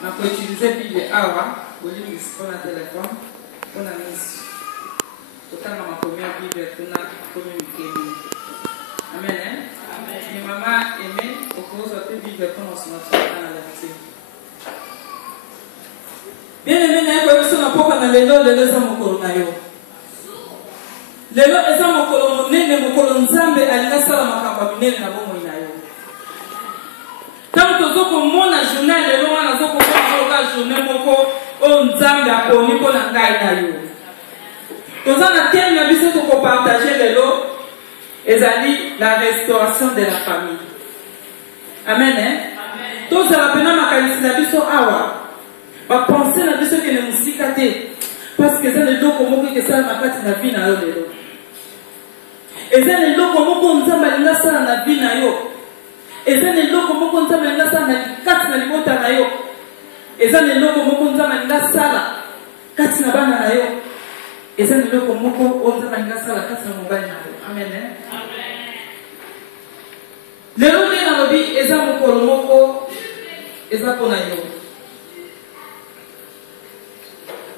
On peut utiliser Bible Awa, au lieu de prendre un téléphone, on a mis totalement ma première Bible pour communiquer. Amen. Amen. Maman aimée, au cause de la Bible pour nous dans la vérité. Bien aimé, nous avons pour qu'on a les lois de l'examen colonayo. Les lois de l'examen colonayo, nous colonzambe à l'instant de ma campagne, nous avons tant que mon journal le long na zoko ko la journée moko on nzambe akoni ko na ngai na yo tozana thème na biso ko partager lelo ezali la restauration de la famille. Amen. Amen. Tozala pena makanisi na biso awa ba penser na biso ke ne musika te parce que ça le doko moko ke sala makati na vie na yo lelo eza le doko moko nzambe alinga sala na vie na yo. Eza ne loko moko nzambe na sala na kati na libota na yo. Eza ne loko moko nzambe na sala kati na bana na yo. Eza ne loko moko nzambe na sala kati na mobali na yo. Amen. Amen. Lelo ni na lobi eza mokolo moko eza pona yo.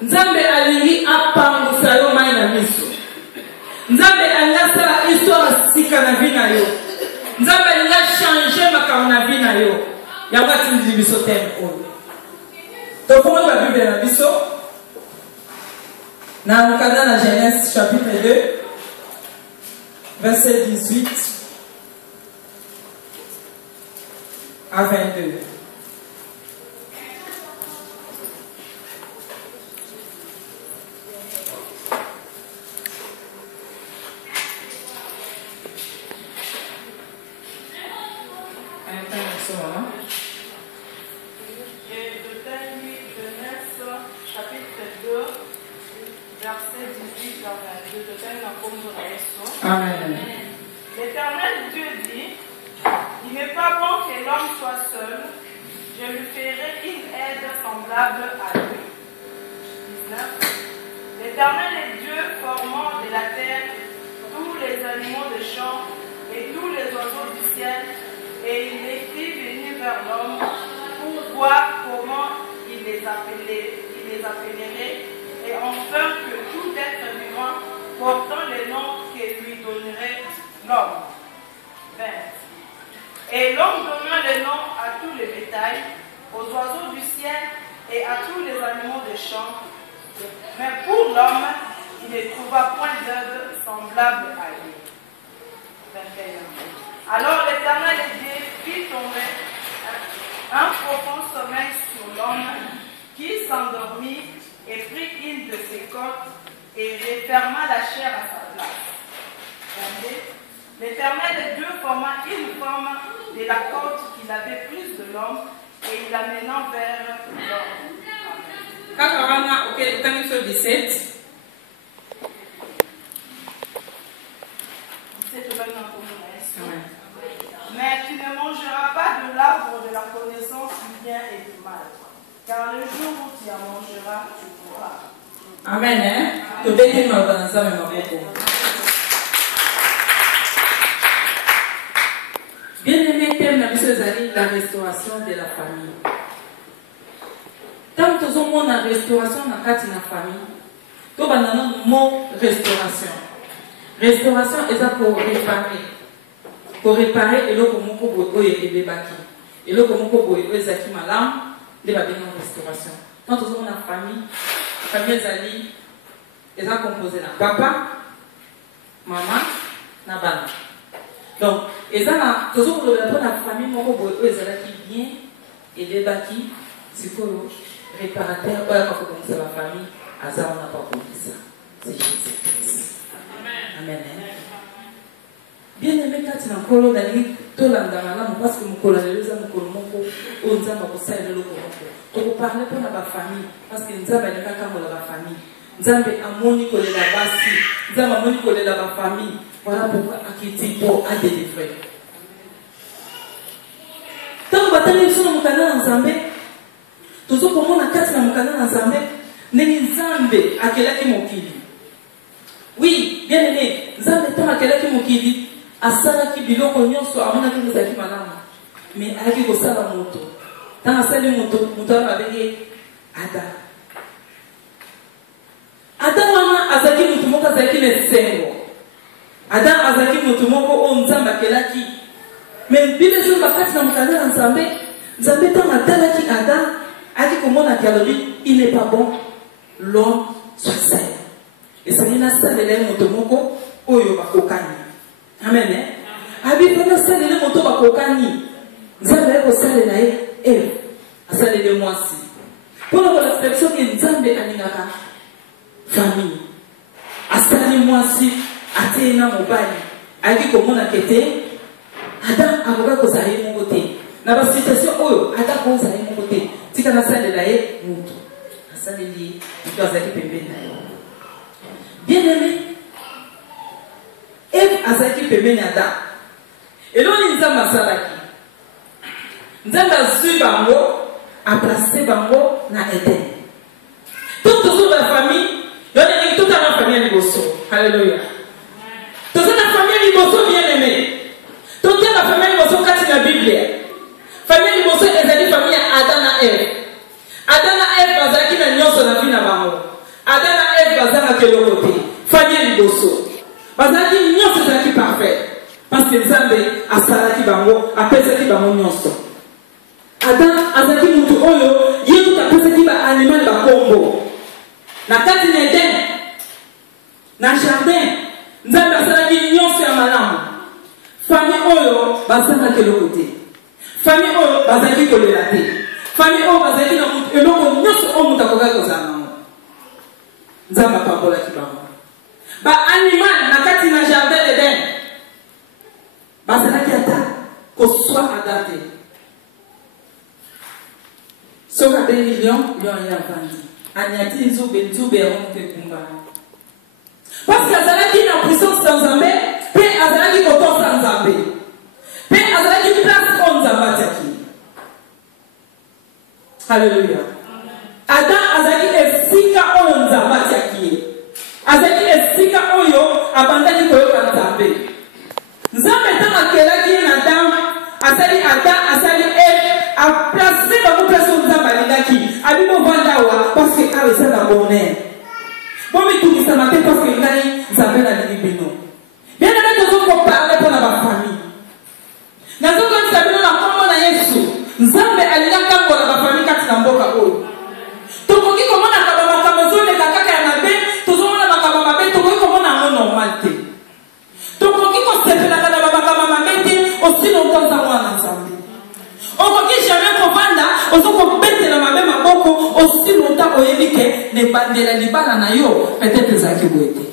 Nzambe alingi apangusa yo mai na miso. Nzambe alinga sala histoire sika na vie na yo. Nzambe alinga changer makambo na vie na yo. Yango atindi biso thème oyo. Tokoma ba Bible na biso. Na mukanda na Genèse chapitre 2 verset 18 à 22. Amen. L'Éternel Dieu dit, il n'est pas bon que l'homme soit seul, je lui ferai une aide semblable à lui. 19. L'Éternel est Dieu formant de la terre tous les animaux de champ et tous les oiseaux du ciel, et il les fit venir vers l'homme pour voir comment il les appellerait, et enfin que tout être vivant portant le nom que lui donnerait l'homme. 20. Et l'homme donna le nom à tous les bétails, aux oiseaux du ciel et à tous les animaux des champs. Mais pour l'homme, il ne trouva point d'œuvre semblable à lui. 21. Alors l'Éternel Dieu fit tomber un profond sommeil sur l'homme qui s'endormit et prit une de ses côtes et referma la chair à sa place. L'Éternel Dieu forma une forme de la côte qu'il avait prise de l'homme et il l'amena vers l'homme. Kakarana, ok, Taniso 17. Mais tu ne mangeras pas de l'arbre de la connaissance du bien et du mal, car le jour où tu en mangeras, tu pourras. Amen. Hein? Tu bénis ma banza, mais ma beaucoup. Bien-aimé, thème la mission la restauration de la famille. Tant que nous avons la restauration dans la famille, nous avons le mot restauration. Restauration est pour réparer. Pour réparer, et là, comme on peut et les baki. Et là, comme on peut et zaki malam, il va venir en restauration. Quand nous avons la famille Zali, ils ont composé la papa, maman, na bana. Donc, ils ont toujours la famille, mon robot, ils ont qui bien et les baki, c'est pour réparateur, quand on commence la famille, à ça on n'a pas compris ça. C'est Jésus-Christ. Amen. Bien aimé, quand tu as un colo d'aller, tout l'andamana, parce que mon colonel, les amis, on nous a pas ça et le loco. On parle pas de la famille, parce que nous avons des cas dans la famille. Nzambe amoni kolela basi, Nzambe amoni kolela ba famille. Voilà pourquoi akiti pour a délivrer. Tant que batani sur mon canal en Zambé, tout ce qu'on a cassé dans mon canal en Zambé, n'est Nzambe akelaki mokili. Oui, bien aimé, Nzambe tant akelaki mokili, asala ki biloko nyonso amona ki ezaki malamu. Mais alaki kosala moto. Tant asali moto, moto abenge Adam. Adam wana azaki mutu moko azaki lesengo. Adam azaki mutu moko o Nzambe akelaki. Mais Bible sur bakati na mukana na Nzambe, Nzambe tant atalaki Adam, aki komona calorie, il n'est pas bon l'homme soit seul. Et c'est une salele mutu moko oyo bakokani. Amen. Abi pena salele mutu bakokani. Nzambe ko salele na Eve, asalele mwasi. Pour la réflexion que Nzambe aningaka famille. Asali mwasi atena mobali. Aki komona kete Adam akoka kozali mon côté. Na ba situation oyo Adam ko kozali mon côté. Tika na salela ye mutu. Asaleli mutu azaki pembeni na yo. Bien aimé. Eve azaki pembeni Adam. Eloni Nzambe asalaki. Nzambe azui bango a placé bango na Eden. Toute la famille, il y a toute la famille à Liboso. Alléluia. Toute la famille à Liboso bien aimée. Toute la famille à Liboso quand il la Bible. Famille à Liboso est la famille à Adam et Ève. Adam et Ève bazaki na nyonso na vie na bango. Adam et Ève bazaka ke le côté. Famille à Liboso. Bazaki nyonso zaki parfait. Parce que Nzambe asalaki bango, apesaki bango nyonso. Adam azaki mutu oyo yetu tapesaki ba animal ba kombo. Na kati na Eden, na jardin, Nzambe asalaki nyonso ya malamu. Famille oyo bazalaki le côté. Famille oyo bazalaki kolela te. Famille oyo bazalaki na mutu eloko nyonso oyo mutu akokaki kozala nango. Nzambe apambolaki bango. Ba animal na kati na jardin d'Eden bazalaki ata koswa Adam te. Soka bengi lion ya vandi. Anyati nzube onte kumba. Parce que azalaki na puissance dans Nzambe, pe azalaki koto sans Nzambe. Pe azalaki place on Nzambe ataki. Alléluia. Adam azalaki esika oyo Nzambe ataki. Azalaki esika oyo abandaki koyoka Nzambe. Nzambe tanga kelaki na Adam, asali Adam, asali Ève, a placé dans place on Nzambe alingaki. Abimo vandawa parce que avec ça la bonheur. Bon mais tout ça matin parce que ngai Nzambe na libino. Bien aimé tous on parler pour la famille. Nazo quand Nzambe na kombo na Yesu. Nzambe alingaka kwa la famille kati na mboka oyo. Tokoki komona kaba makambo le kaka ya mabe, tozomona makambo mabe tokoki komona ngo normal te. Tokoki ko sepela kala makambo mabe te aussi longtemps ça moi na Nzambe. On ne peut jamais comprendre, on peut mettre la main maboko aussi longtemps au yébike, ne bandela libana na yo, peut-être zaki boete.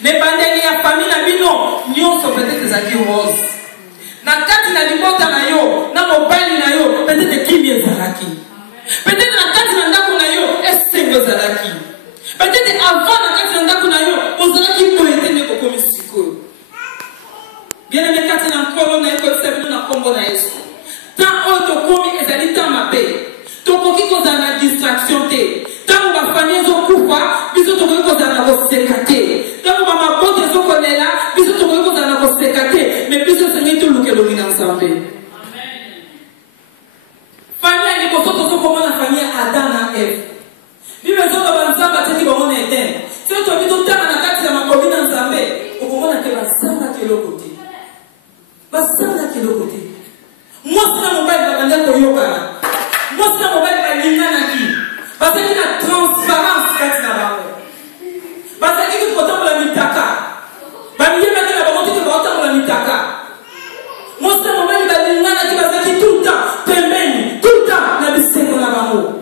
Ne bandeli ya famille na bino, nyonso peut-être zaki rose. Na kati na libota na yo, na mobali na yo, peut-être kimi ezalaki. Peut-être na kati na ndako na yo, esengo ezalaki. Peut-être avant na kati na ndako na yo, ozalaki boete ne kokomi sikoyo. Bien aimé kati na nkolo na yo, sebino na kombo na Yesu. Tant autre komi ezali tant mabe. Tokoki kozana distraction te. Tant ba famille zo kufa, biso tokoki kozana koseka te. Tant ba mabote zo kolela, biso tokoki kozana koseka te. Mais biso sengi to luke longi na Nzambe. Amen. Famille ni bosoto zo komona famille Adam na Ève. Bible zo ba Nzambe atiki ba mona Eden. Si to bito tanga na kati ya makomi na Nzambe, okomona ke ba Nzambe ke lokote. Ba Nzambe ke lokote. Moi, c'est mon père qui m'a dit que moi, c'est mon père qui m'a dit parce qu'il y a une transparence quand il y a parce qu'il y a une photo de la mitaka. Parce qu'il y a une photo de la mitaka. Moi, c'est mon père qui m'a dit parce qu'il tout le temps, tout le temps, la bise qu'on a l'amour.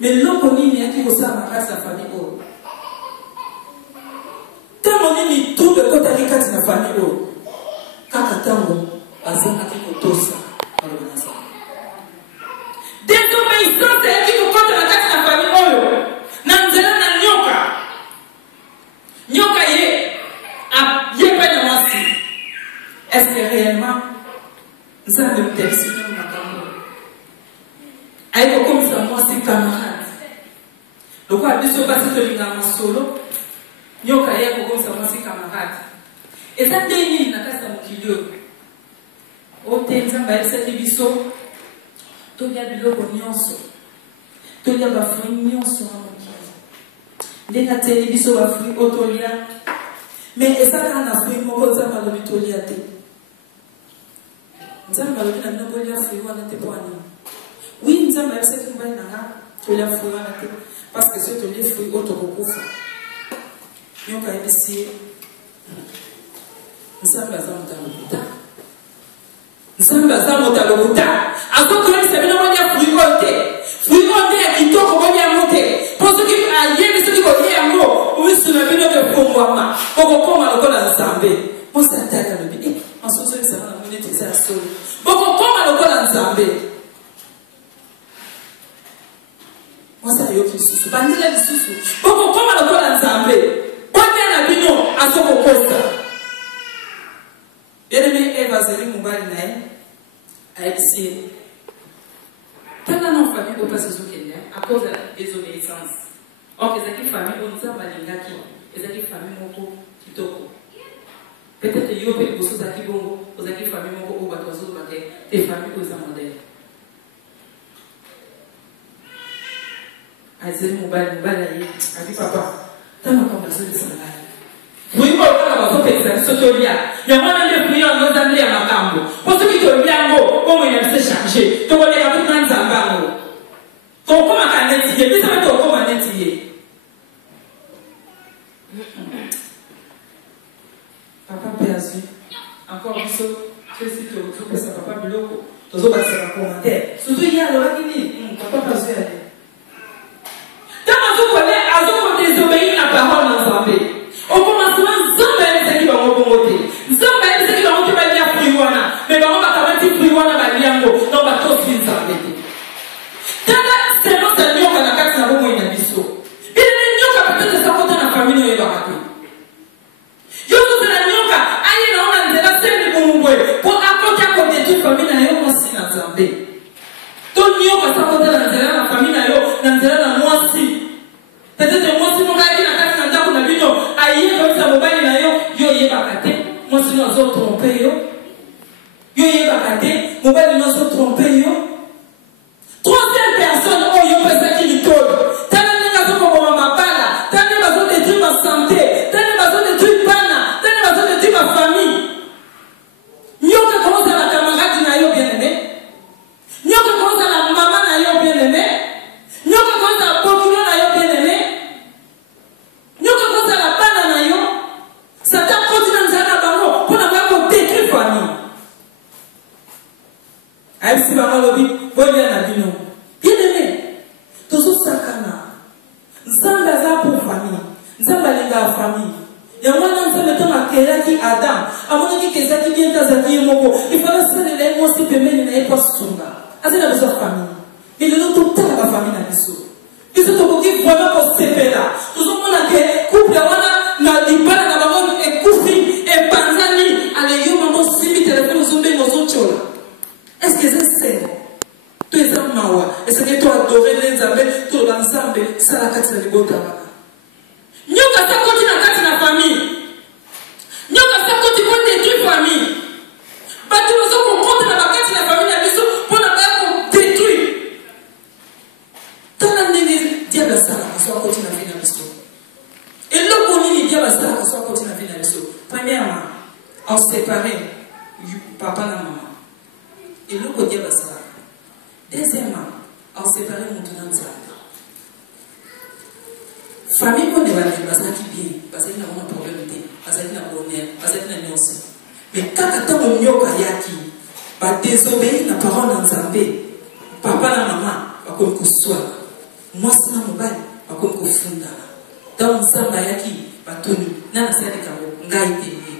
Mais l'homme qu'on y a qui ça ma casa famille. Tant on y tout de côté avec la famille. Kakatango, azana qui kotosa. Désobéissance est qui vous compte la carte de la famille. Nanzela na nyon nzambe mutebisi bino mu makambo ayikokomisa mwasi camarade lokola biso basi tolinga masolo nyoka ye akokomisa mwasi camarade eza nde nini na kati ya mokili oyo ote nzambe ayebisaki biso tolia biloko nyonso tolia bafrui nyonso na mokili ndenge atieli biso bafrui oyo tolia me eza kaka na frui moko nzambe alobi tolia te nzambe alobi na bino bolia frui wana te mpo anini wi nzambe ayebisaki mobali na nga tolia frui wana te parce que soki tolie frui oyo tokokufa nyoka ayebisi ye nzambe aza moto alokuta nzambe aza moto alokuta azokoyebisa bino bolia frui oyo te frui oyo nde ya kitoko bolia yango te mpo soki ayebi soki kolia yango omisuna bino tefongwama okokoma lokola nzambe mosi atali alobi masoso esanga na moni ete eza ya solo okokoma lokola nzambe mosi ayoki lisusu bandila lisusu okokoma lokola nzambe bolia na bino azokokosa bien-aimé Eve azali mobali na ye ayebisi ye tala na famille oyo mpasi ezokende à cause ya désobéissance or ezalaki famille oyo nzambe alingaki ezalaki famille moko kitoko peut-être yo mpe liboso ozalaki bongo ozalaki famille moko oyo bato bazolobake te famille oyo eza modele azali mobali aye abi papa ta makambo ezolisa ngai frui oyo kaka bazopekisa biso tolia yango wana nde frui yango eza nde ya makambo mpo soki tolia yango bomoi na biso change tokoleka kuna nzambe yango tokomaka neti ye biso mpe tokoma neti ye papa mpe azwi encore biso sosi tozopesa papa biloko tozobakisa bacommentaire surtout ye alobaki nini papa mpe azwi ale ntango azokodesobéir na parole na nzambe au commencement nzambe ayebisaki bango bongo te nzambe ayebisaki bango te balia frui wana me bango bakamati frui wana balia yango donc batosi nzambe te tala semence ya nyoka na kati na bomoi na biso bilene nyoka peut-être esakota na famille oyebaka te yo tozela nyoka aye na ona nzela seli bombwe mpo akoki akodetruire famille na yo mwasi na nzambe to nyoka sakota na nzela na famille na yo na nzela na mwasi peut-être mwasi moko ayaki na kati na ndako na bino ayebisa mobali na yo yo oyebaka te mwasi no azotrompe yo yo oyebaka te mobali no azotrompe yo troisième personne oyo opesaki litolo tala ndenge azokoboma mabala tala ndenge bazodetruire basante tala ndenge bazodetruire bana tala ndenge bazodetruire bafamille nyoka komozala camarade na yo bien aimé nyoka komozala mama na yo bien aimé nyoka komozala bokilo na yo bien aimé nyoka komozala bana na yo satan kotina nzala na bango mpona koya kodetruire famille ayebisi bango alobi bolia na bino bien aimé tozosakana nzambe aza pour famille nzambe alingaka famille yango wana nzambe ntango akelaki adam amonaki kezaki bien te azalaki ye moko ifala salela ye mwasi pembeni na ye po asunga azali na beso ya famille elelo totala bafamille na biso biso tokoki vraimen kosepela tozomona ke couple wana na libala na bango ekufi epanzani ale yo mama osimbi telefone ozombenga ozotyola estce eza sene to eza mawa eseke to adore nde nzambe toloba nzambe sala kati na libota wana nyoka sakoti na kati na famille nyoka sakoti kodetruire famille bato bazokokota na bakati na famille na biso mpona baya kodetruire tala ndenge diable asalaka so akoti na vie na biso eloko nini diable asalaka so akoti na vie na biso premièrement aosépare papa na mama eloko diable asalaka deuxièmement aosépare moto na nzambe famille oyo ndebandeli bazalaki bien bazalaki na mona problème te bazalaki na bonheur bazalaki na nyonso mais kaka ntango nyoka ayaki badesobéir na parole na nzambe papa na mama bakomi koswaka mwasi na mobali bakomi kofundana ntango nzambe ayaki batoni nani asalikango ngai te ye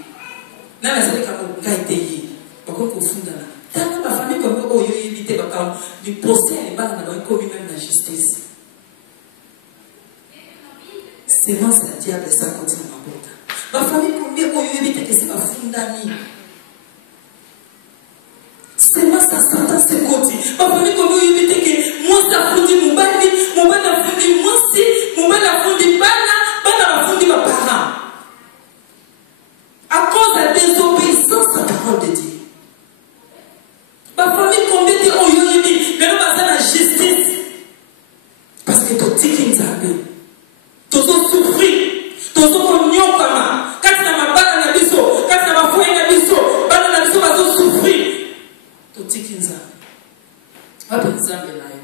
nani asalikango ngai te ye bakomi kofundana ntango bafamille komi oyo oyebi te bakambo liprocès ya libala na bango ekomi meme na justice semence ya diable eza koti na mabota bafamille combien oyo oyebi te kesi bafundani semence tozoko nyokama kati na mabala na biso kati na bafoye na biso bana na biso bazosouffrir totiki nzambe wapi nzambe na yo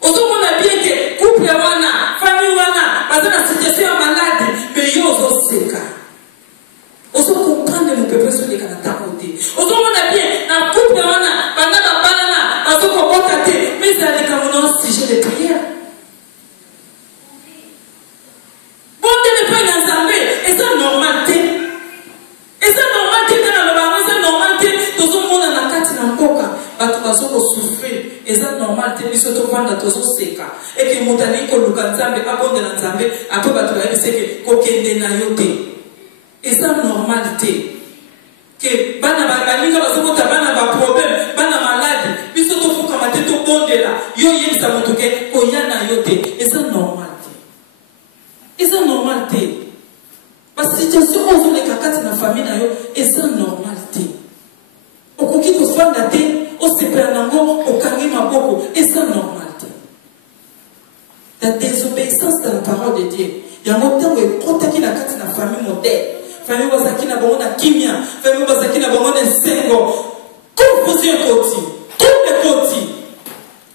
ozomona bien ke couple wana famille wana baza na situation ya malade mais yo ozoseka ozokomprendre mon peuple ezoleka na ntango te ozomona bien na couple wana bana babana na bazokobota te mais ezaleka mona sujet de prière bondele mpe na nzambe eza normal te eza normal te tana na bango eza normal te tozomona na kati na mboka bato bazokosouffrir eza normal te biso tovanda tozoseka eke moto alingi koluka nzambe abondela nzambe apo bato bayebisa eke kokende na yo te eza normal te ke bana balinga bazokota bana baproblème bana maladi biso tofukama te tobondela yo yebisa moto ke koya na yo te eza normal te eza normal te basituation ozoleka kati na famille na yo eza normal te okoki kofanda te osepela nango okangi maboko eza normal te la désobéissance dans la parole de Dieu yango ntango ekotaki na kati na famille moderne famille bazaki na bango na kimia famille bazaki na bango na esengo confusion ekoti trouble ekoti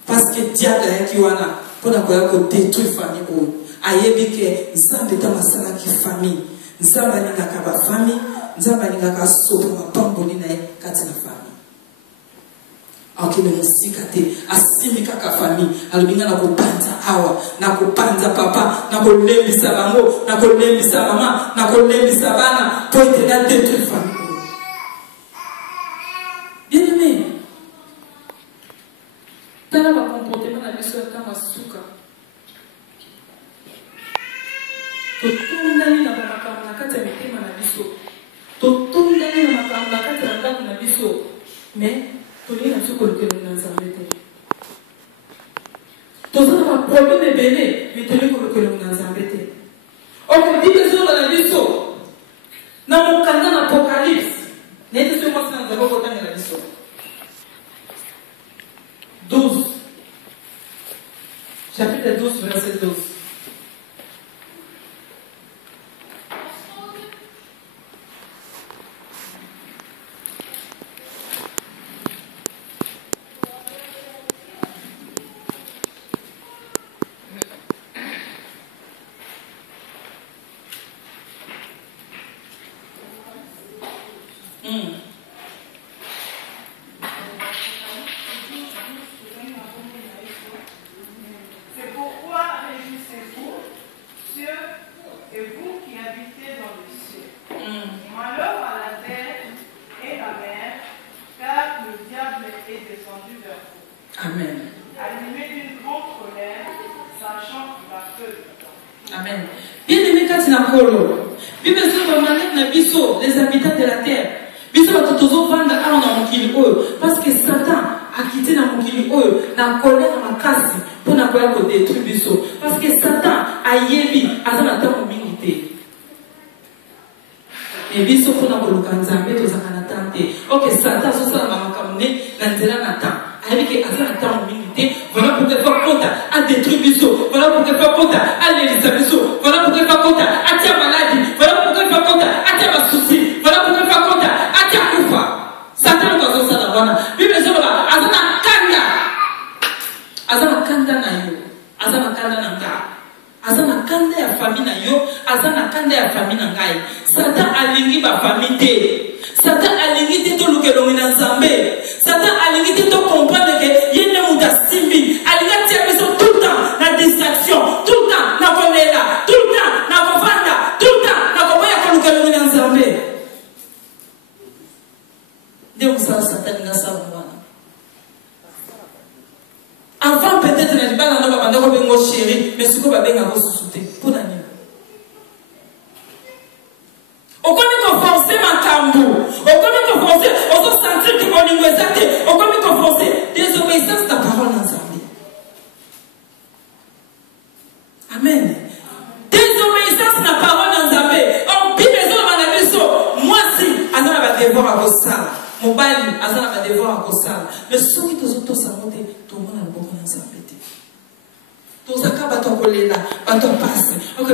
parce que diable ayaki wana mpona koya kodétruire famille oyo ayebi ke nzambe ntango asalaki famille nzambe alingaka bafamille nzambe alingaka asopa mapamboli na ye kati na famille akende mosika te asimbi kaka famille alobi nga na kopanza awa na kopanza papa na kolembisa bango na kolembisa mama na kolembisa bana po ete na détruire famille oyo bien aimé tala bacomportement na biso ya ntango asuka totondani na bamakambo na kati ya mitema na biso totondani na makambo na kati ya ndako na biso mais tolingi na biso kolukela na nzambe te toza na baproblème ebele mais tolingi kolukela na nzambe te okobible ezoyoka na biso na mokanda na apocalypse nayete so mwasi na nzambe okotangela biso 12 chapitre 12 verset 12 C'est pourquoi réjouissez-vous, cieux, et vous qui habitez dans le ciel. Malheur à la terre et la mer, car le diable est descendu vers vous. Amen. Animé d'une grande colère, sachant qu'il a peur du temps. Amen. Bien aimé Katina Kolo, Bible dit les habitants de la terre, parce que Satan a quitté la mokili oyo na colère makasi pour na koya ko détruire biso parce que Satan a yebi azana tango mingi te et biso pour na koluka nzambe tozaka na tante OK Satan so sala makamne na nzela na temps ayebi ke azana tango mingi te voilà pour que fa kota a détruire biso voilà pour que fa kota a lelisa biso voilà pour que fa kota a tia maladie voilà pour que fa kota a tia basusi voilà pour que fa kota a tia kufa Satan ko so sala wana Bible zoba azana kanda na yo azana kanda na nga azana kanda ya famille na yo azana kanda ya famille na ngai Satan alingi ba famille te Satan alingi te to lukelo na nzambe Satan alingi te to comprendre que yene muda simbi alinga tia biso tout le temps na distraction tout le temps na kolela tout le temps na kovanda tout le temps na koboya ko lukelo na nzambe ndio msala Satan ngasala mwana avant peut-être na libala na banda ko bengo chéri mais siko ba benga ko susute pour na nini okomi ko forcer makambo okomi ko forcer ozo sentir que mon linguisate okomi ko forcer désobéissance ta parole na Nzambe amen désobéissance na parole na Nzambe on bible zo na biso moi si azana ba devoir à kosala mobali azana ba devoir à kosala mais soki tozo samote tomona loboko na Nzambe te tozaka bato kolela bato pasi Donc,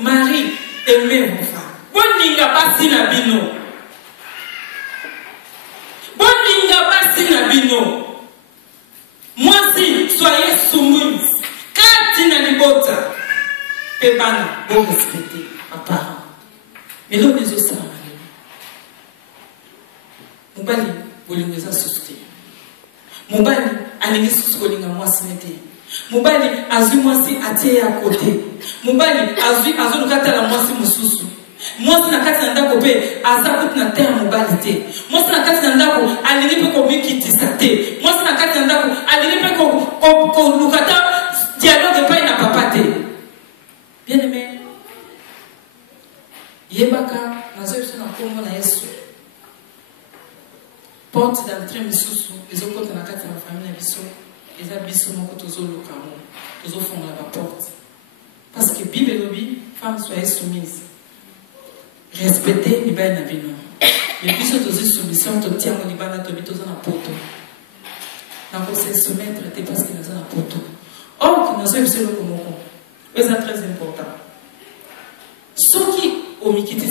Marie, aimez vos femmes. Boninga basi na bino. Boninga basi na bino. Moi si, soyez soumise. Kati na libota. Pebana, bon respecter, apparemment. Mais l'homme les autres, Mobali, bolingeza susute. Mobali, alingi suskolinga mwasi nete. Mobali, azui mwasi atie à côté. Mobali, azui lukata la mwasi mususu. Mwasi na kati na ndako pe, azakuti na te ya mobali te. Mwasi na kati na ndako, alingi pe komikitisa te. Mwasi na kati na ndako, alingi pe lukata dialogue pa na papa te. Bien aimé, yebaka, nazo yusu na kongo na Yesu. Porte d'entrée misusu, les autres côtés na kati na famille na biso, les abisso moko tozo lokamo, tozo fonga la porte. Parce que Bible lobi, femme soyez soumise. Respectez ni baina bino. Mais biso tozo soumission to tiamo ni bana to bitozo na poto. Na ko se soumettre te parce que nazo na poto. Or que nazo yebise loko moko. C'est très important. Ceux qui ont mikiti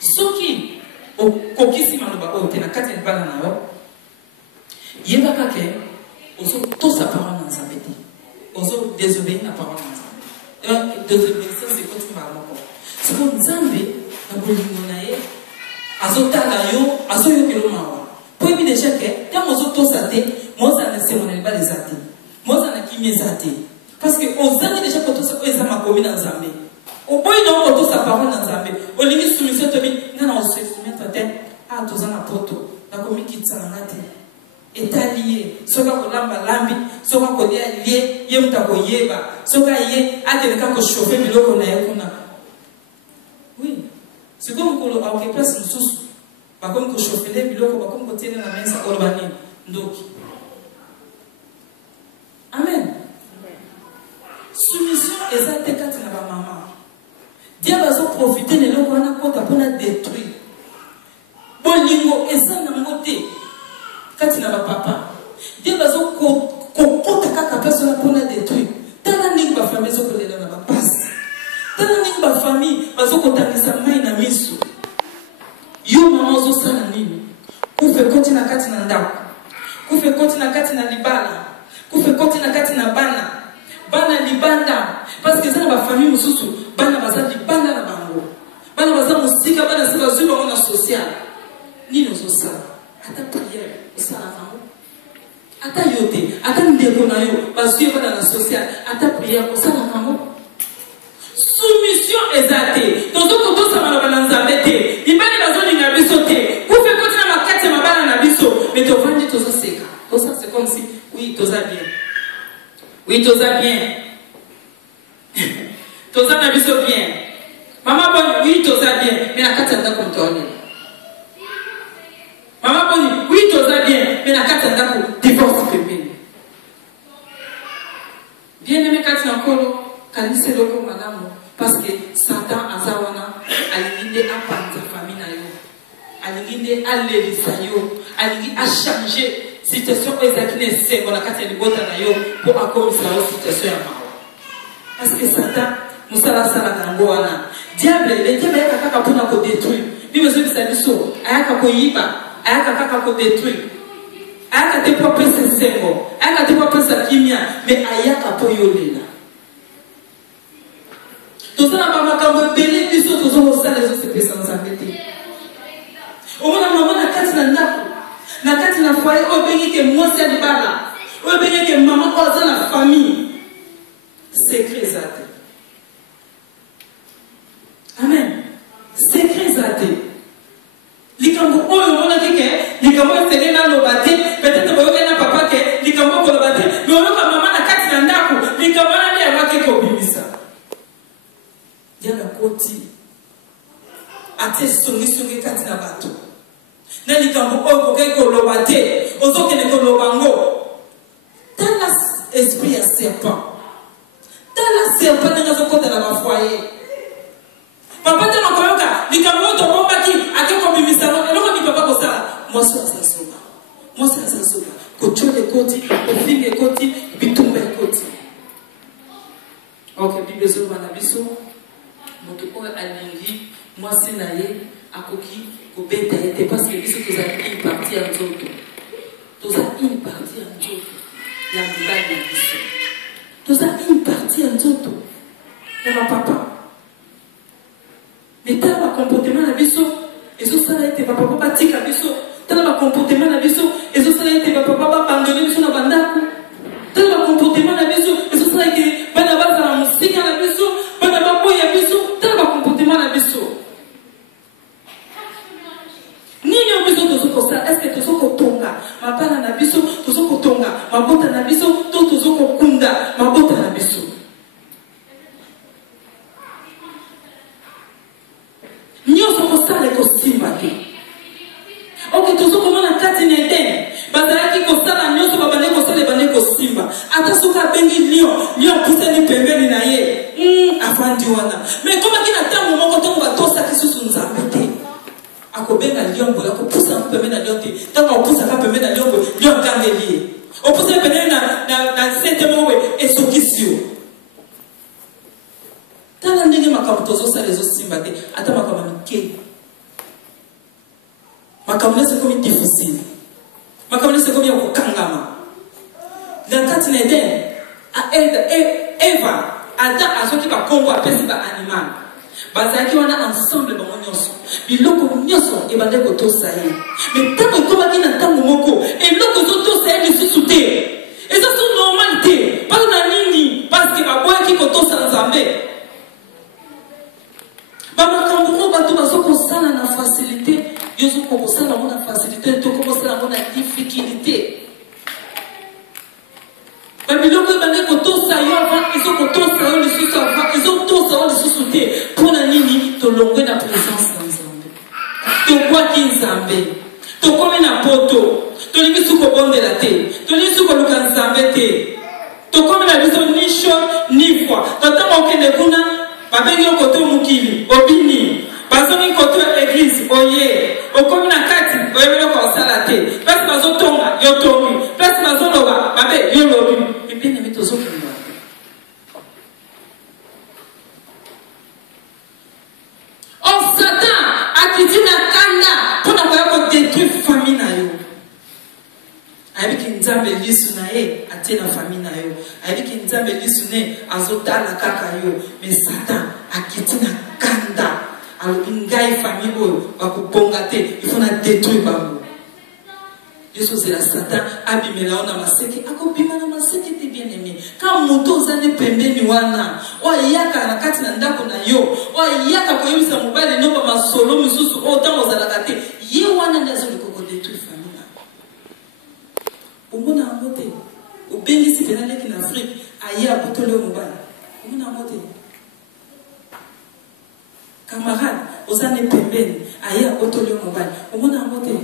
ceux qui ont kokisi maloba o te na kati ya bana na yo yebaka ke ozo to sa parole na nzambe te ozo désobéir na parole na nzambe désobéissance c'est quoi tu vas moko c'est comme nzambe na bolingo na ye azotala yo azoyokelo mawa po ebi déjà ke ntango ozotosa te moza na semo na libala eza te moza na kimia eza te parce que ozangi déjà kotosa oyo eza makomi na nzambe oboyi na kotosa parole na nzambe olingi soumission tobi ngana ose soumettre te a toza na poto nakomikitisa na nga te etali ye soki akolamba lambi soki akolia lie ye mutu akoyeba soki aye akende kaka kochauffe biloko na ye kuna oui sikoyo mokolo aoke place mosusu bakomi kochauffele biloko bakomi kotiele na mesa oloba nini ndoki amen soumission eza te kati na bamama diable azoprofite leloko wana kota mpona détruire bolingo eza nango te kati na bapapa diable azokokota kaka place wana mpona détruire tala ndenge bafamille ezokolela na bapasi tala ndenge bafamille bazokotangisa mai na miso yo mama ozosala nini kufe koti na kati na ndako kufe koti na kati na libala kufe koti na kati na bana bana libanda parce que eza na bafamille mosusu bana baza libanda na bango bana baza mosika bana se bazwi bango na social nini ozosala ata priere osala nango ata yo te ata ndeko na yo bazwi bana na social ata priere osala nango soumission eza te tozokotosama na bana nzambe te libani bazolinga biso te kufe koti na makati ya mabala na biso mais tovandi tozoseka osa c'est comme si oui toza bien. Oui, tout ça bien. Tout ça n'a pas bien. Maman bonne, oui, tout ça bien. Mais la carte est comme toi. Maman bonne, oui, tout ça bien. Mais la carte est comme divorce bébé. Bien aimé quand tu as encore, quand tu sais le coup, madame, parce que Satan a zawana, aligné à partir famille na yo, aligné à l'élisa yo, aligné à changer. Situation ezakine sengo na kati ya libota na yo po akomisa yo situation ya mawa parce que Satan musala sala nango wana diable le diable ayaka kaka mpona kodétruire bible ezobisa biso ayaka koyiba ayaka kaka kodétruire ayaka te po apesa sengo ayaka te po apesa kimia mais ayaka po yolela tozala bamakambo ebele biso tozokosala ezosepesa nzambe te omona mama na kati na ndako na kati na foyer oyo bengi ke mwasi ya libala oyo bengi ke mama oyo aza na famille secret eza te amen secret eza te likambo oyo omonaki ke likambo esenge naloba te peut-être boyoki na papa ke likambo okoloba te me oyoka mama na kati na ndako likambo wana nde yabaki kobimisa yana koti ate songisongi kati na bato na likambo oyo kokei koloba te ozokende koloba ngo tala esprit ya serpent tala serpent ndenge azokota na bafoyer papa te nakoyoka likambo oyo tobombaki ake kobimisa eloko ni papa kosala mwasi azazoba kotiola ekoti kofinga ekoti bitumba ekoti ezoba na biso moto oyo alingi mwasi na ye akoki kobeta ye te parce que biso toza une partie ya nzoto toza une partie ya nzoto ya mibali ya biso toza une partie ya nzoto ya bapapa mais tala bacomportement na biso ezosala ete bapapa batika biso tala bacomportement na biso ezosala ete bapapa babandone biso na bandako tala bacomportement na biso ezosala ete bana bazala mosika na biso bana baboya biso tala bacomportement na biso nini oyo biso tozokosala est ce que tozokotonga mabala na biso tozokotonga mabota na biso to tozokokunda mabota na biso nyonso kosala ekosimba te oke tozokomona kati na eden bazalaki kosala nyonso babande kosala ebande kosimba ata soki abengi lion apusani pembeni na ye afandi wana me ekomaki na ntango moko ntango batosaki susu nzambe te akobenga lion boye akopusa pembeni na lion te ntango opusaka pembeni na lion boye lion akangeli ye opusani pembeni na sete moko boye esokisi yo tala ndenge makambo tozosala ezosimba te ata makambo mike makambo nyonso ekomi difficile makambo nyonso ekomi ya kokangama na kati na eden eva adam azoki bakombo apesi baanimal bazalaki wana ensemble bango nyonso biloko nyonso ebande kotosa ye me ntango ekomaki na ntango moko eloko ezotosa ye lisusu te eza so normal te mpona na nini parceke baboyaki kotosa nzambe bamakambo mo bato bazokosala na facilité yozokokosala yango na facilité tokokosala yango na difficulté babiloko ebande kotosa yo avant ezokotosa yo lisusu avant ezotosa yo lisusu te mpona nini tolongwe na présence na nzambe tobwaki nzambe tokomi na poto tolingi su kobondela te tolingi su koluka nzambe te tokomi na biso ni chaud ni froid totanga okende kuna babengi yo koto mokili obini bazongi koto église oye okomi na kati oyebeli okosala te place bazotonga yo tongi place bazoloba babe yo lobi epenemi tozokunda o satan akiti na kanda mpona koya kodétruire famille na yo ayebiki nzambe lisu na ye atie na famille na yo ayebiki nzambe lisu ne azotala kaka yo mais satan akiti na kanda alobi ngai famille oyo bakobonga te ifo na détruire bango yesu ozela satan abimela yo na maseke akobima na maseke te bien aimé ka moto oza nde pembeni wana oyo ayaka na kati na ndako na yo oyo ayaka koyebisa mobali no bamasolo misusu oyo ntango ozalaka te ye wana nde azoliko kodétruire famille na omona yango te obengisi pena leki na afrique aye abotoli yo mobali omona yango te camarade oza ne pembeni aye abotoli yo mobali omona yango te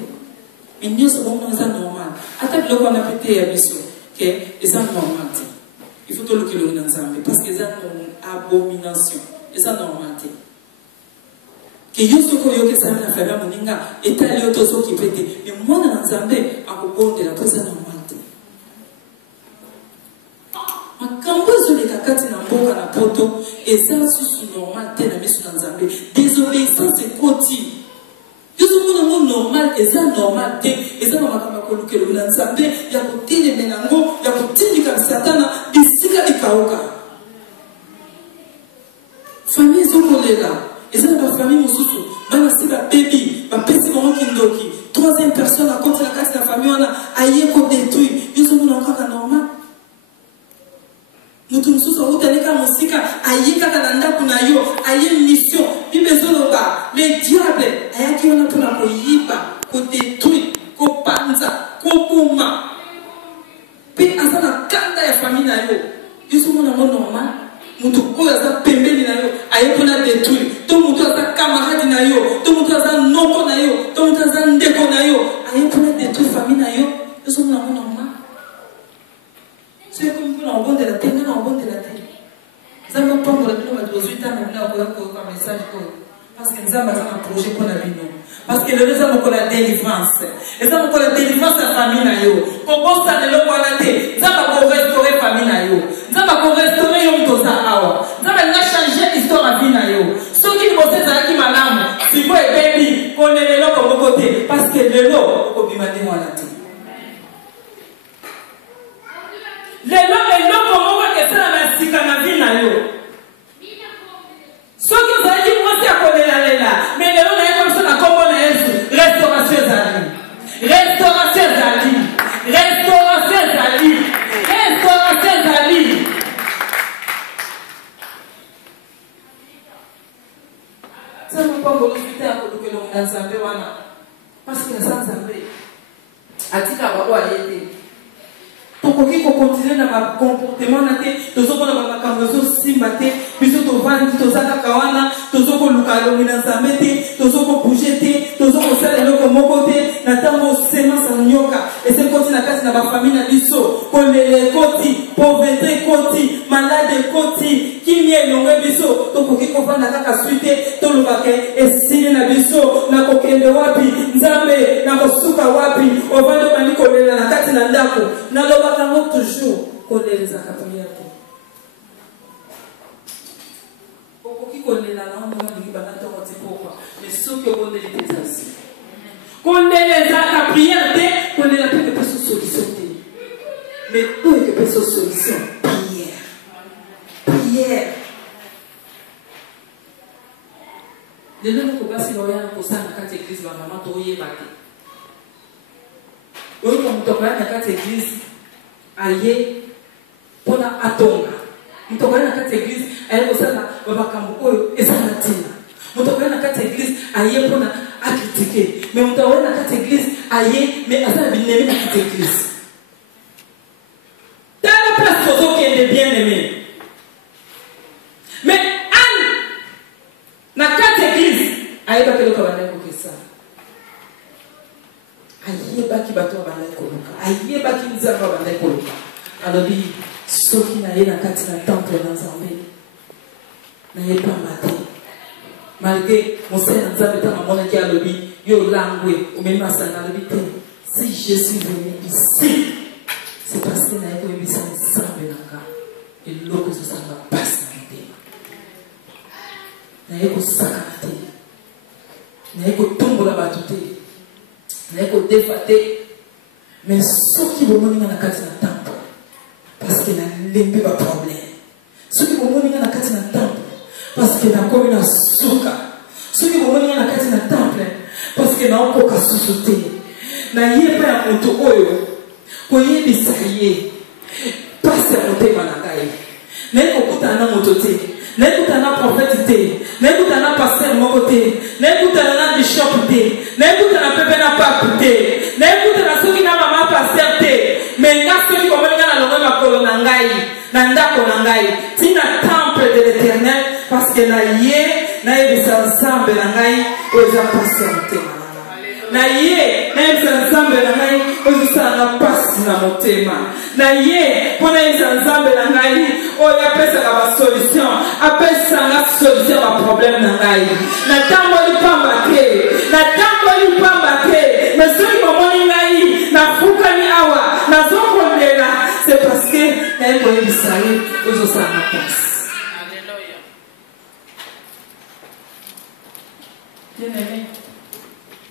me nyonso bomona eza normal ata biloko wana pe te ya biso ke eza normal te il faut tolukela na nzambe parce que eza abomination eza normal te ke yo soki oyoki ezali na famille ya moninga etali yo tozokipe te me mwana na nzambe akobondela mpo eza normal te makambo ezoleka kati na mboka na poto eza susu normal te na miso na nzambe désobéissance ekoti yozomona ngo normal eza normal te eza na makambo ya kolukelo na nzambe ya kotelemela yango ya kotindika satana bisika likauka famille ezokolela eza na bafamille mosusu bana si babebi bapesi bango kindoki troisième personne akoti na kati na famille wana aye kodétruire yozomona ngo kaka normal mutu mosusu autanika mosika aye kaka na ndako na yo aye mission bible ezoloba le diable ayaki wana mpona koyiba kodétruire kopanza koboma mpe aza na kanda ya famille na yo yozomona ngo normal mutu oyo aza pembeni na yo aye mpona détruire to mutu aza camarade na yo to mutu aza noko na yo to mutu aza ndeko na yo aye mpona détruire famille na yo yozomona ngo normal c'est comme vous l'envoyez de la terre, l'envoyez de la terre. Vous avez pas pour le bino, mais 18 ans, nous avons un message parce que nous avons un projet pour la bino. Parce que nous avons la délivrance. Nous avons la délivrance de la famille na yo. Pour ça, nous avons la terre. Nous avons restaurer la famille na yo. Nous avons restaurer yom tosa awa. Nous avons histoire à vie na yo. Ceux qui bossent ça qui malamu, si vous êtes baby, qu'on est là comme côté, parce que le lot, on peut demander moi la tête. Le lot est là comme on va que ça la sika na vie na yo. Ceux qui vous avez dit moi c'est à connaître là, mais le lot est comme ça na combo na Yesu, restauration zali. Restauration zali. Restauration zali. Restauration zali. Ça ne peut pas vous le faire pour que l'on a zambé wana. Parce que sans zambé, a dit qu'à voir où elle était. Tokoki ko continuer na ma comportement na te, tozoko na ba makambo simba te, biso to vandi tozaka kawana, tozoko luka longi na zambé te, tozoko bouger te, tozoko sala loko moko te, na tango sema sa nyoka, et c'est koti na kasi na ba famille na biso, kolele koti, pauvreté koti, malade koti, kimie longwe biso, tokoki ko vanda kaka suite, to lubake esine na biso, na kokende wapi, nzambe na kosuka wapi, ovando mani kolele na kati na ndako, na loba kango toujours kolela za prière. Okoki kolela na ngo ngi bana to ko tipoko. Mais ceux qui ont des exercices. Kolela za prière te, kolela te que solution te. Mais où est que solution? Prière. Prière. Les gens qui passent dans la posa na kati église ba maman to yeba te. Oyo ko mutokana na kati église aye pona atonga mutokana na kati église aye kosala babakambo oyo ezala tina mutokana na kati église aye pona acritiquer mais mutokana na kati église aye mais azala binemi na kati église dans la place pour ceux qui est bien aimé mais Anne na kati église aye ba kelo kabana ko kesa ayebaki bato abandaki koluka ayebaki nzambe abandaki koluka alobi soki naye na kati na temple na nzambe nayebamba te malgré mosali na nzambe ntango amonaki alobi yo langwe omemi masanga alobi te si je suis venu ici c'est parce que naye koyebisa nzambe nanga eloko ezosanga pasi na motema naye kosakana te naye kotombola bato te naye kodefate mais soki bomoninga na kati na temple parce que nalembi ba problème soki bomoninga na kati na temple parce que nakomi na suka soki bomoninga na kati na temple parce que naokoka susu te nayeba ya moto oyo koyebisa ye pasi ya motema na ngai naye kokutana na moto te naekutana na prophète te naekutana na pasteur moko te naekutana na bishop te naekutana pepe na pape te naekutana soki na mama pasteur te mais nga soki komoninga na longo makolo na ngai na ndako na ngai tina temple de l'éternel parce que na ye nayebisa nzambe na ngai oyo eza pasi ya motema na ye nayebisa nzambe na ngai oyo ezosalanga pasi na motema na ye mpo nayebisa nzambe na ngai oyo apesaka basolution apesanga solution ya baproblème na ngai natamboli pamba te natamboli pamba te mais soki bomoni ngai nafukani awa nazokolela c'est parce que naye koyebisa ye oyo ezosalanga pasi. Bien-aimé,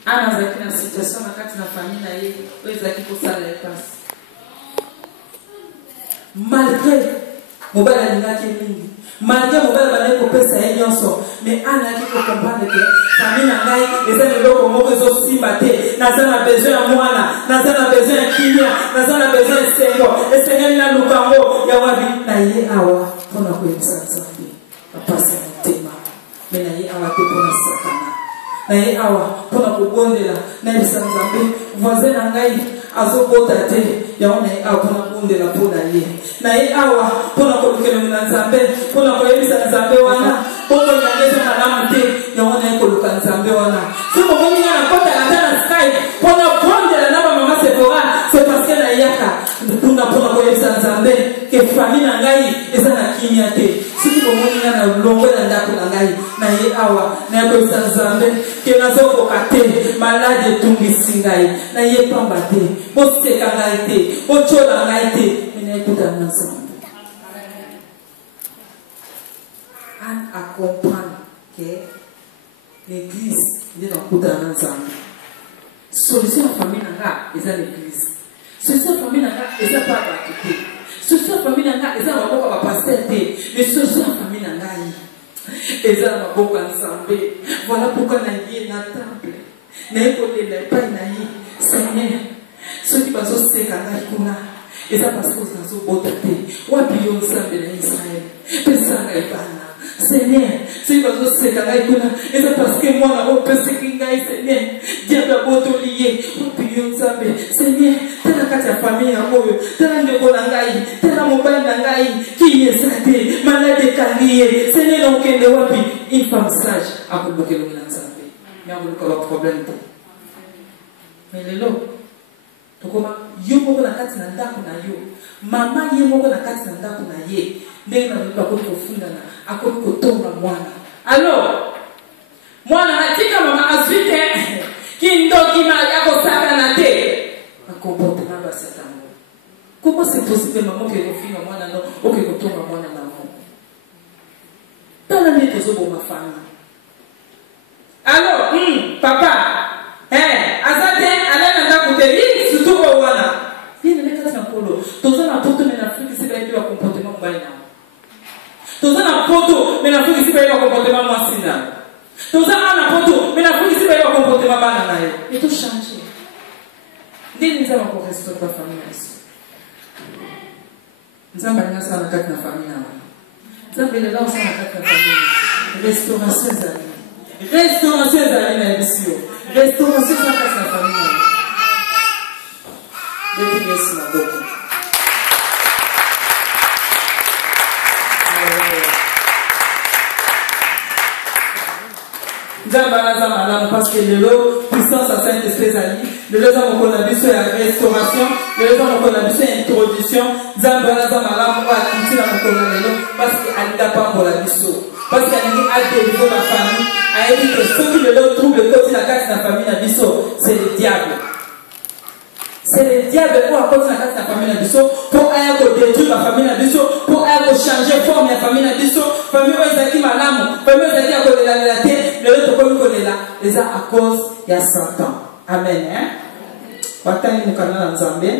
Anna azalaki na situation na kati na famille na ye oyo ezalaki kosala ye pasi malgré mobali alingaki mingi malgré mobali bandaki kopesa ye nyonso mais Anna ayaki kokomprendre ke famille na ngai eza na eloko moko ezosimba te naza na besoin ya mwana naza na besoin ya kimia naza na besoin ya esengo esengeli na lukango ya wabi na ye awa mpona koyebisa nzambe bapasi ya motema me na ye awa te mpona sakana na ye awa mpona kobondela nayebisa nzambe voisin na ngai azobota te yango na ye awa mpona kobondela mpona ye na ye awa mpona kolukelongi na nzambe mpona koyebisa nzambe wana bongo nyange eza malamu te yango na ye koluka nzambe wana so momoninga na kotala ata na skype mpona bondela na bamama Sephora c'est parce que nayaka kuna mpona koyebisa nzambe ke famille na ngai eza na kimia te soki bomoninga na longwe na ndako na ngai na ye awa na ye koyebisa nzambe ke nazokoka te maladi etungisi ngai na ye pamba te boseka ngai te botyola ngai te me na ye kutana na nzambe à comprendre que l'église est dans le coup d'un ensemble. Solution de famille nanga est l'église. Solution de famille nanga est pas battu. Solution de famille nanga est pas pasteur. Mais solution de famille nanga est beaucoup ensemble. Voilà pourquoi on a dit dans le temple. N'est pas naïf. Seigneur, ceux qui passent au Sékanga Kuna, et ça parce que vous avez beau tâter. Ou à Pion Sambe d'Israël. Pesanga Ibana. Seigneur, ceux qui passent au Sékanga Kuna, et ça parce que moi, on peut se kingaï, Seigneur. Diable a beau te lier. Ou Pion Sambe. Seigneur, t'as la carte de famille en haut. T'as la ndeko nangaï. T'as la mobile nangaï. Qui est saté. Malade de carrière. Seigneur, donc, il y a une femme sage. À vous bloquer le Milan. Mais on a un problème. Mais le lot, yo moko na kati na ndako na yo, mama ye moko na kati na ndako na ye, ndenge na loba ko kofundana, akoki kotonga mwana. Alors, mwana atika mama azwite kindoki ma yako saka na te. Un comportement ba satan. Comment c'est possible maman que kofinga mwana no, oke kotonga mwana na mo. Tala ni tozo bo ma famille. Alors, papa, azate alana ndakuteli surtout kwa wana. Bien aimé quand c'est polo. Toza na poto mais na Afrique c'est pas un comportement mbaya na. Toza na poto mais na Afrique c'est pas un comportement mwasina. Toza na poto mais na Afrique c'est pas un comportement bana na ye. Et tout changer. Ndeni nzama ko restaurer ta famille ici. Nzamba nga sana kati na famille na wana. Nzamba ile lao sana kati na famille. Restauration zali. Restauration ezali na émission. Restauration eza kati na famille na depuis Yesu na boko. Nzamba naza malamu parce que lelo puissance à Saint-Esprit ezali. Lelo eza mokolo na biso ya restauration. Lelo eza mokolo na biso ya introduction. Nzamba naza malamu oyo akiti na mokolo na lelo parce que alinga pambola biso. Parce qu'alingi adélivrer ma famille. A dit que ceux qui le trouvent le côté de la carte de la famille d'Abisso, c'est le diable. C'est le diable pour apporter la carte de la famille d'Abisso, pour aller détruire ma famille d'Abisso, pour aller changer forme de la famille d'Abisso, famille Oizaki Malamu, famille Oizaki à côté de la tête, le autre comme qu'on est là, les a à cause il y a 100 ans. Amen. Watani Mukana Nzambe,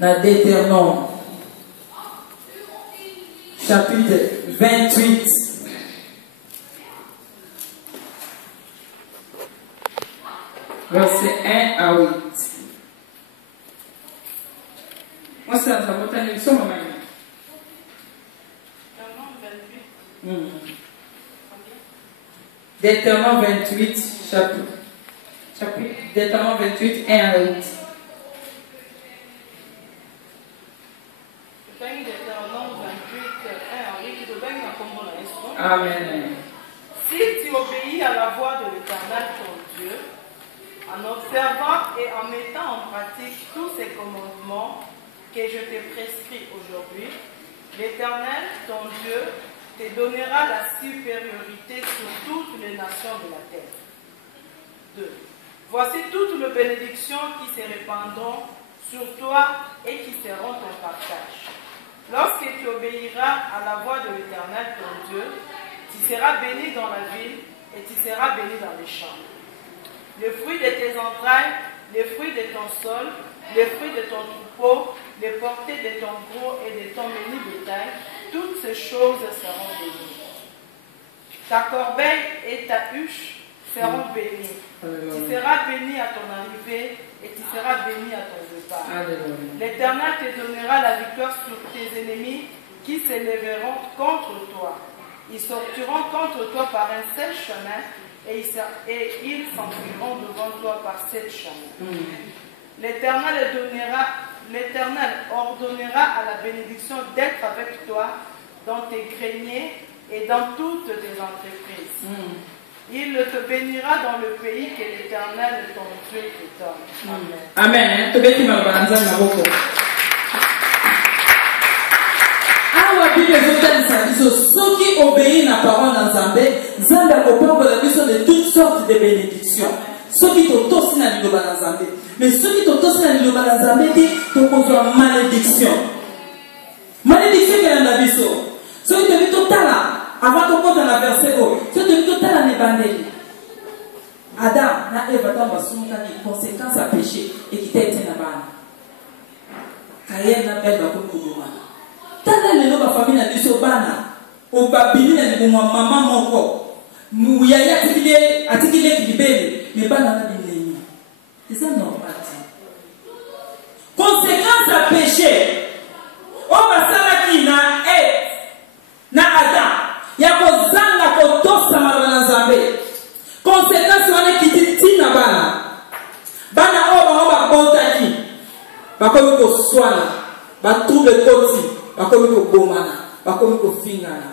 na Deutéronome, chapitre 28. Verset 1 à 8. Moi, c'est la montagne de son maman. Deutéronome 28, chapitre Deutéronome 28, 1 à 8. Amen. Si tu obéis à la voix de l'Éternel ton Dieu, en observant et en mettant en pratique tous ces commandements que je te prescris aujourd'hui, l'Éternel, ton Dieu, te donnera la supériorité sur toutes les nations de la terre. 2. Voici toutes les bénédictions qui se répandront sur toi et qui seront ton partage. Lorsque tu obéiras à la voix de l'Éternel, ton Dieu, tu seras béni dans la ville et tu seras béni dans les champs. Le fruit de tes entrailles, les fruits de ton sol, les fruits de ton troupeau, les portées de ton gros et de ton menu bétail, toutes ces choses seront bénies. Ta corbeille et ta huche seront bénies. Tu seras béni à ton arrivée et tu seras béni à ton départ. L'Éternel te donnera la victoire sur tes ennemis qui s'élèveront contre toi. Ils sortiront contre toi par un seul chemin et ils s'enfuiront devant toi par 7 chemins. L'Éternel ordonnera à la bénédiction d'être avec toi dans tes greniers et dans toutes tes entreprises. Il te bénira dans le pays que l'Éternel, ton Dieu, te donne. Amen. Amen. Ceux qui obéissent à la parole d'Nzambe, Nzambe accompagne la mission de toutes sortes de bénédictions. Ceux qui t'ont aussi dans l'île d'Nzambe. Mais ceux qui t'ont aussi dans l'île d'Nzambe, t'ont construit une malédiction. Malédiction qui est dans la mission. Ceux qui t'ont dit tout à l'heure. na verset ko. So de total na bandeli. Adam na Eva tamba sumuka ni conséquence à péché et qui t'a été na bana. Kaye na beba ko kubuma. Tala lelo ba famille na biso bana. O babili na ni mama moko. Mu yaya atikile kibele mais bana na bileni. C'est ça normal. Conséquence à péché. On va s'arrêter na Adam. Ya kozanga kotosa marana zambe. Conséquence wana kititi na bana. Bana oba botaki. Bakomi ko swala. Ba trouble koti. Bakomi ko bomana. Bakomi ko fingana.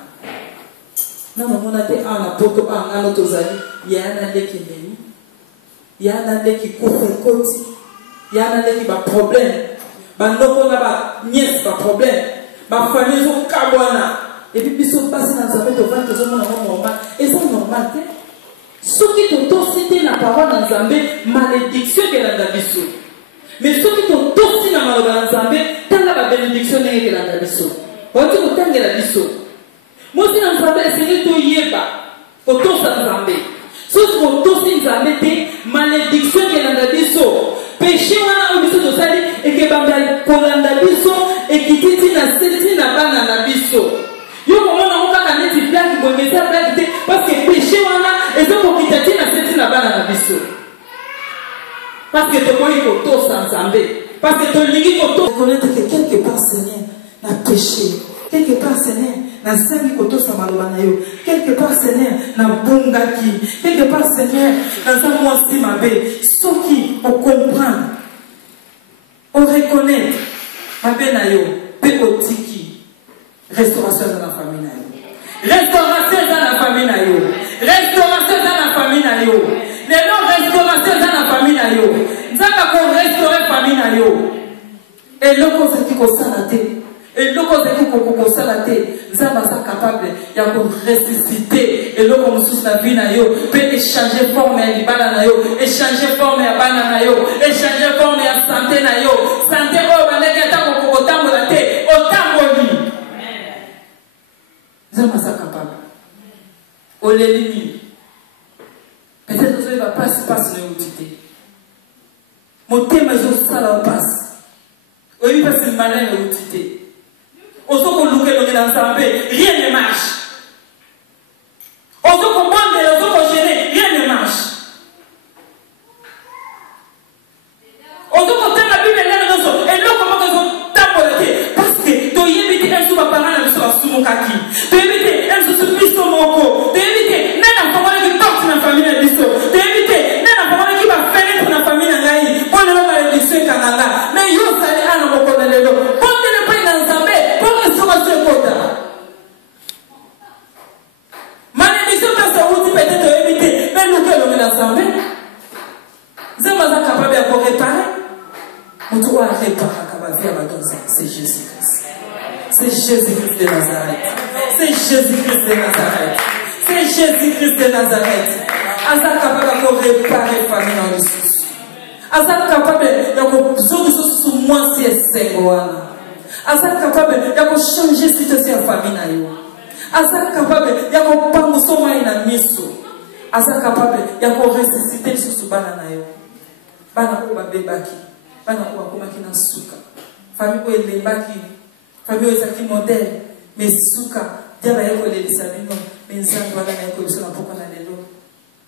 Na mona te ana poto angano tozali. Yana leki neni. Yana leki koti. Yana leki ba problème. Ba ndoko na ba nièce ba problème. Ba famille zo kabwana. Et puis biso passer dans Nzambe to vant tozo mona normal. Et ça normal te. Ce qui te cité la parole dans Nzambe, malédiction que la biso. Mais ce qui te cité la parole dans Nzambe, tant la bénédiction que la biso. On dit que tant la biso. Moi si dans Nzambe c'est to yeba. Ko to sa Nzambe. Ce que to si Nzambe te malédiction que la biso. Péché wana o biso to sali et que bamba kolanda biso et qui titi na seti na bana na biso. Yo komona on ka kaneti blague bo meta blague parce que péché wana et donc qui titi na seti na bana na biso. Parce que to koyi ko to sa Nzambe. Parce que to lingi ko to connaître que quelque part Seigneur na péché. Quelque part Seigneur na sangi ko to sa maloba na yo. Quelque part Seigneur na bungaki. Quelque part Seigneur na sa mwasi mabe. Soki on comprend, on reconnaît, restauration dans la famille. Restauration dans la famille. Restauration dans la famille. Les non-restauration dans la famille. Nous avons restauré la famille. Et le cause qui constate. Et le cause qui constate. Nous sommes capables de ressusciter. Et le cause la vie peut échanger forme à l'ibana, échanger forme à banana, échanger forme à santé. Santé, oh, autant nous sommes capables. On l'élimine. Peut-être que vous n'avez pas passe l'utilité. Mon thème est ça la passe. Oui, parce que c'est malin l'utilité. On se qu'on rien ne marche. On se qu'on bande, on se qu'on gêne, rien ne marche. On se qu'on tient la Bible et là, comment ils ont tapoté. Parce que tu évites un sous ma parole, un sous ma soumokaki. Tu évites un sous pisto moko. Tu évites même la parole qui porte dans la famille de bisto. Tu évites même la parole qui va faire dans la famille de Naï. Pour le moment, elle dit Canada. Mais yo, ça allait à nos moko de l'élo. Pour que les pays dans Zambé, pour que ce soit ce quota. Malédiction, parce que vous peut-être éviter. Mais nous, que l'on est dans Zambé. Vous êtes capable de réparer. On doit réparer. C'est Jésus-Christ. C'est Jésus-Christ de Nazareth. C'est Jésus-Christ de Nazareth. C'est Jésus-Christ de Nazareth. Azak capable de réparer la famille dans le sous. Azak capable de sous moi si c'est Azak capable de changer la situation de la famille. Azak capable de pas nous sommer dans le miso. Azak capable de ressusciter sur ce banana. Bana ko babebaki. Bana ko akomaki na suka. Famille ko elembaki. Famille ezaki modèle. Mais suka diaba yeko elelisa bino. Mais nzambe wana na yeko biso na poko na lelo.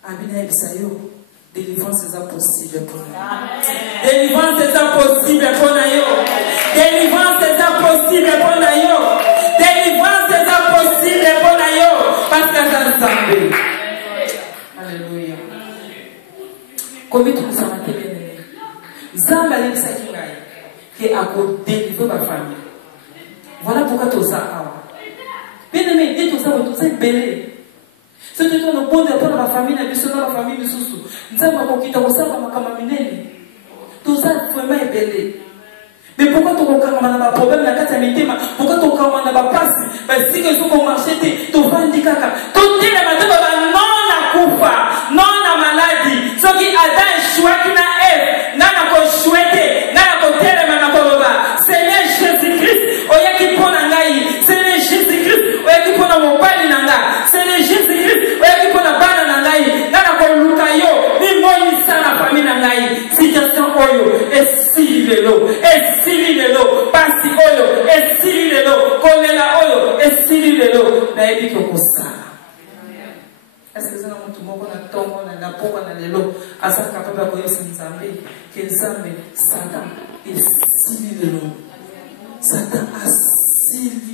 Abina yebisa yo. Délivrance est possible pour nous. Délivrance est possible pour nous. Délivrance est possible pour nous. Délivrance est possible pour nous. Parce que c'est ensemble. Alléluia. Combien de nous sommes bien aimés? Zamba l'ebisa qui gagne. Qui a délivrer ma famille. Voilà pourquoi tu as awa. Bien aimé, et tout ça, belé. C'est tout le monde pour la famille, la famille de Soussou. Nous avons quitté au sein de ma camarade. Tout ça, vraiment est belé. Mais pourquoi tu as un problème dans la carte? Pourquoi tu as un passe? Parce que si tu marches, tu vas indiquer que tout est là, non à coupa, non à maladie. Ce qui a d'un choix qui n'a pas, n'a pas chouetté, n'a pas tellement Seigneur Jésus-Christ, oya qui prend un gaï. Seigneur Jésus-Christ, oya qui prend un mobile nanga. Seigneur Jésus esili lelo, esili lelo, pasi oyo, esili lelo, kolela oyo, esili lelo, na yebi kokosala. Est-ce que ça n'a pas tout le monde a tombe, on a poko, on a lelo, à sa capable à koyo Nzambe, que Nzambe, Satan, esili lelo, Satan asili